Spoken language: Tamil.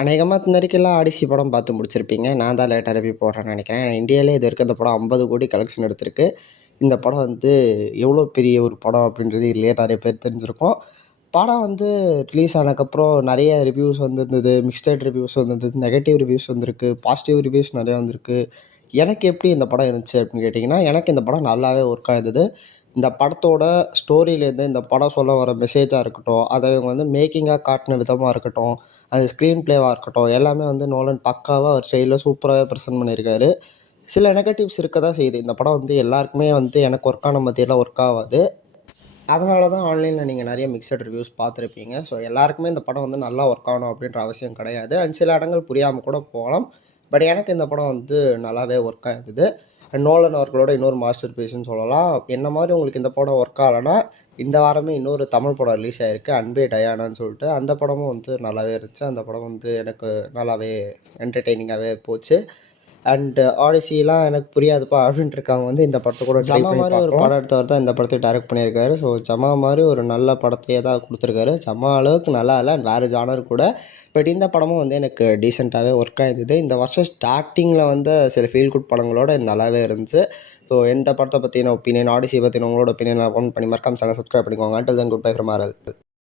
அநேகமா இது வரைக்கும் எல்லாம் ஆடிசி படம் பார்த்து முடிச்சிருப்பீங்க. நான் தான் லேட்டா ரிவ்யூ போடுறேன்னு நெனைக்கிறேன். ஏன்னா இந்தியாவிலே இது வரைக்கும் இந்த படம் 50 கோடி கலெக்ஷன் எடுத்திருக்கு. இந்த படம் வந்து எவ்வளோ பெரிய ஒரு படம் அப்படின்றது இதுலயே நெறைய பேர் தெரிஞ்சிருக்கும். படம் வந்து ரிலீஸ் ஆனதுக்கப்புறம் நெறைய ரிவ்யூஸ் வந்திருந்தது. மிக்ஸ்டட் ரிவ்யூஸ் வந்திருந்தது. நெகட்டிவ் ரிவ்யூஸ் வந்திருக்கு. பாசிட்டிவ் ரிவ்யூஸ் நெறையா வந்திருக்கு. எனக்கு எப்படி இந்த படம் இருந்துச்சு அப்படின்னு கேட்டிங்கன்னா, எனக்கு இந்த படம் நல்லாவே ஒர்க் ஆயிருந்தது. இந்த படத்தோட ஸ்டோரியிலேருந்து இந்த படம் சொல்ல வர மெசேஜாக இருக்கட்டும், அதை இவங்க வந்து மேக்கிங்காக காட்டின விதமாக இருக்கட்டும், அது ஸ்க்ரீன் ப்ளேவாக இருக்கட்டும், எல்லாமே வந்து நோலன் பக்காவா அவர் ஸ்டைல்ல சூப்பராவே பிரசன்ட் பண்ணியிருக்காரு. சில நெகட்டிவ்ஸ் இருக்க தான் செய்யுது. இந்த படம் வந்து எல்லாருக்குமே வந்து எனக்கு ஒர்க் ஆன மாதிரியெல்லாம் ஒர்க் ஆவாது. அதனால தான் ஆன்லைன்ல நீங்க நெறைய மிக்ஸட் ரிவ்யூஸ் பார்த்துருப்பீங்க. ஸோ எல்லாருக்குமே இந்த படம் வந்து நல்லா ஒர்க் ஆகணும் அப்படின்ற அவசியம் கிடையாது. அண்ட் சில இடங்கள் புரியாம கூட போகலாம். பட் எனக்கு இந்த படம் வந்து நல்லாவே ஒர்க் ஆயிருந்தது. அண்ட் நோலன் அவர்களோட இன்னொரு மாஸ்டர் பீஸ்ன்னு சொல்லலாம். என்ன மாரி உங்களுக்கு இந்த படம் ஒர்க் ஆகலன்னா, இந்த வாரமே இன்னொரு தமிழ் படம் ரிலீஸ் ஆயிருக்கு. அன்பே டயானான்னு சொல்லிட்டு. அந்த படமும் வந்து நல்லாவே இருந்துச்சு. அந்த படம் வந்து எனக்கு நல்லாவே என்டர்டெய்னிங்காவே போச்சு. அண்ட் ஆடிசிலாம் எனக்கு புரியாதுப்பா அப்படின்ட்டு இருக்கவங்க வந்து இந்த படத்த கூட ட்ரை ஜமா பண்ணி மாரி ஒரு படம் எடுத்தவர் தான் இந்த படத்தை டைரக்ட் பண்ணியிருக்காரு. ஸோ ஜமா மாரி ஒரு நல்ல படத்தையே தான் குடுத்துருக்காரு. ஜமா அளவுக்கு நல்லா இல்ல. வேறு ஜானர் கூட. பட் இந்த படமும் வந்து எனக்கு டீசென்ட்டாவே ஒர்க் ஆயிருந்தது. இந்த வருஷம் ஸ்டார்ட்டிங்கில வந்த சில ஃபீல் குட் படங்களோட இது நல்லாவே இருந்துச்சு. ஸோ எந்த படத்த பத்தின ஒப்பீனியன், ஆடிசி பத்தின உங்களோட ஒப்பீனியன் கமெண்ட் பண்ணி மறக்காம சேனலை சப்ஸ்கிரைப் பண்ணிக்கோங்க. Until then good bye from R L.